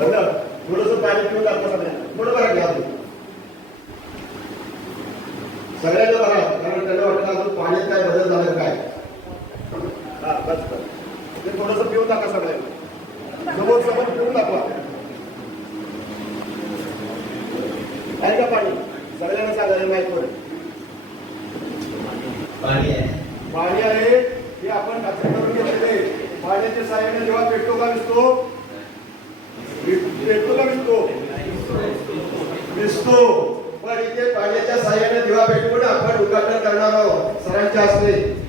पिऊन दाखवा सगळ्यांना. थोडं बरं घ्या. सगळ्यांना बघा कारण त्यांना वाटतं अजून पाण्यात काय बदल झाला काय. हा बस ते थोडंसं पिऊन टाका सगळ्यांना. समोर समोर पिऊन दाखवा. आहे का पाणी? सगळ्यांना सांगा माहिती पाणी आहे. पाणी आहे हे आपण करून घेतलेले पाण्याच्या साह्याने जेव्हा पेटतो का असतो. पण इथे पाण्याच्या साह्याने दिवा पेटवून आपण उद्घाटन करणार आहोत. सरांच्या हस्ते.